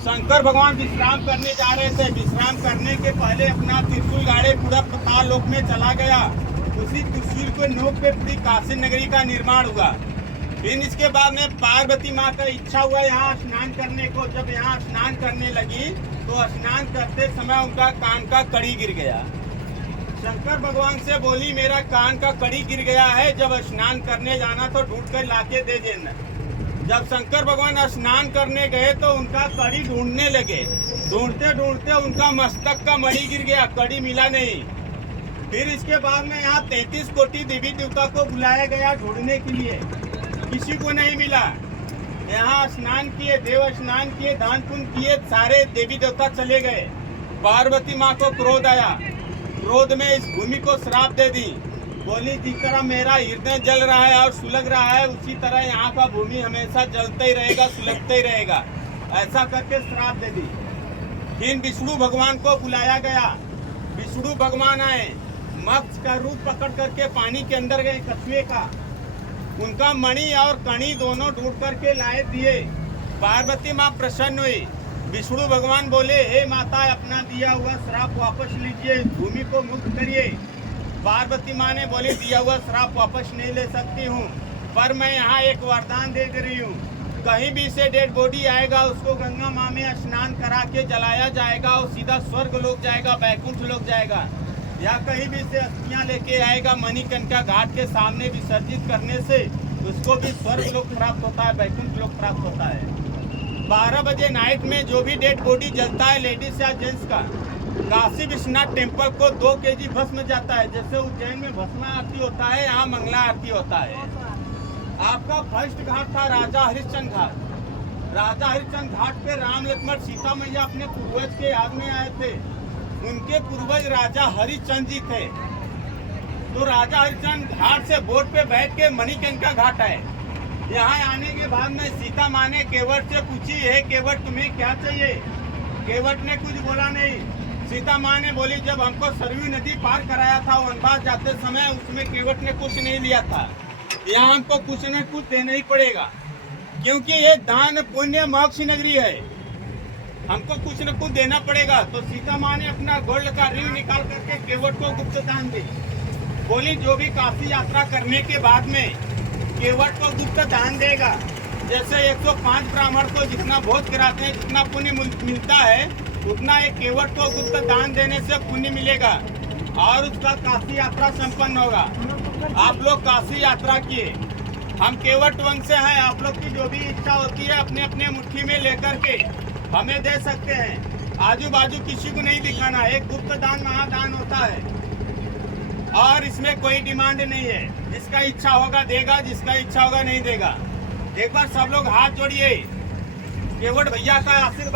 शंकर भगवान विश्राम करने जा रहे थे। विश्राम करने के पहले अपना त्रिशूल गाड़े पूरा पाताल लोक में चला गया। उसी त्रिशूल के नोक पे पूरी काशी नगरी का निर्माण हुआ। फिर इसके बाद में पार्वती माँ का इच्छा हुआ यहाँ स्नान करने को। जब यहाँ स्नान करने लगी तो स्नान करते समय उनका कान का कड़ी गिर गया। शंकर भगवान से बोली मेरा कान का कड़ी गिर गया है, जब स्नान करने जाना तो ढूंढ कर लाके दे देना। जब शंकर भगवान स्नान करने गए तो उनका कड़ी ढूंढने लगे। ढूंढते ढूंढते उनका मस्तक का मणि गिर गया, कड़ी मिला नहीं। फिर इसके बाद में यहाँ 33 कोटि देवी देवता को बुलाया गया ढूंढने के लिए, किसी को नहीं मिला। यहाँ स्नान किए, देव स्नान किए, दान पुण्य किए, सारे देवी देवता चले गए। पार्वती माँ को क्रोध आया। क्रोध में इस भूमि को श्राप दे दी। बोली जिस तरह मेरा हृदय जल रहा है और सुलग रहा है, उसी तरह यहाँ का भूमि हमेशा जलता ही रहेगा, सुलगता ही रहेगा। ऐसा करके श्राप दे दी। फिर विष्णु भगवान को बुलाया गया। विष्णु भगवान आए, मत्स्य का रूप पकड़ करके पानी के अंदर गए कछुए का। उनका मणि और कणी दोनों ढूंढ करके लाए दिए। पार्वती माँ प्रसन्न हुई। विष्णु भगवान बोले हे माता, अपना दिया हुआ श्राप वापस लीजिए, भूमि को मुक्त करिए। पार्वती माँ ने बोली दिया हुआ श्राप वापस नहीं ले सकती हूँ, पर मैं यहाँ एक वरदान दे रही हूँ। कहीं भी से डेड बॉडी आएगा उसको गंगा माँ में स्नान करा के जलाया जाएगा और सीधा स्वर्ग लोक जाएगा, बैकुंठ लोक जाएगा। या कहीं भी से अस्थियाँ लेके आएगा मणिकर्णिका घाट के सामने विसर्जित करने से उसको भी स्वर्ग लोक प्राप्त होता है, बैकुंठ लोक प्राप्त होता है। 12 बजे नाइट में जो भी डेड बॉडी जलता है, लेडीज या जेंट्स का, काशी विश्वनाथ टेम्पल को 2 केजी भस्म जाता है। जैसे उज्जैन में भस्म आरती होता है, यहाँ मंगला आरती होता है। आपका फर्स्ट घाट था राजा हरिश्चंद्र घाट। राजा हरिश्चंद्र घाट पे राम लक्ष्मण सीता मैया अपने पूर्वज के याद में आए थे। उनके पूर्वज राजा हरिश्चंद्र जी थे। तो राजा हरिश्चंद्र घाट से बोट पे बैठ के मणिकर्णिका घाट आए। यहाँ आने के बाद में सीता माँ ने केवट से पूछी, हे केवट तुम्हें क्या चाहिए? केवट ने कुछ बोला नहीं। सीता माँ ने बोली जब हमको सरयू नदी पार कराया था वनवास जाते समय, उसमें केवट ने कुछ नहीं लिया था। यहाँ हमको कुछ न कुछ देना ही पड़ेगा, क्योंकि ये दान पुण्य मोक्ष नगरी है, हमको कुछ न कुछ देना पड़ेगा। तो सीता माँ ने अपना गोल्ड का रिंग निकाल करके केवट को गुप्त दान दी। बोली जो भी काशी यात्रा करने के बाद में केवट को गुप्त दान देगा, जैसे 105 ब्राह्मण को जितना भोज कराते हैं, जितना पुण्य मिलता है, उतना एक केवट को गुप्त दान देने से पुण्य मिलेगा और उसका काशी यात्रा संपन्न होगा। आप लोग काशी यात्रा किए, हम केवट वंश से हैं। आप लोग की जो भी इच्छा होती है अपने अपने मुट्ठी में लेकर के हमें दे सकते हैं। आजू बाजू किसी को नहीं दिखाना। एक गुप्त दान महादान होता है और इसमें कोई डिमांड नहीं है। जिसका इच्छा होगा देगा, जिसका इच्छा होगा नहीं देगा। एक बार सब लोग हाथ जोड़िए, केवट भैया का आशीर्वाद।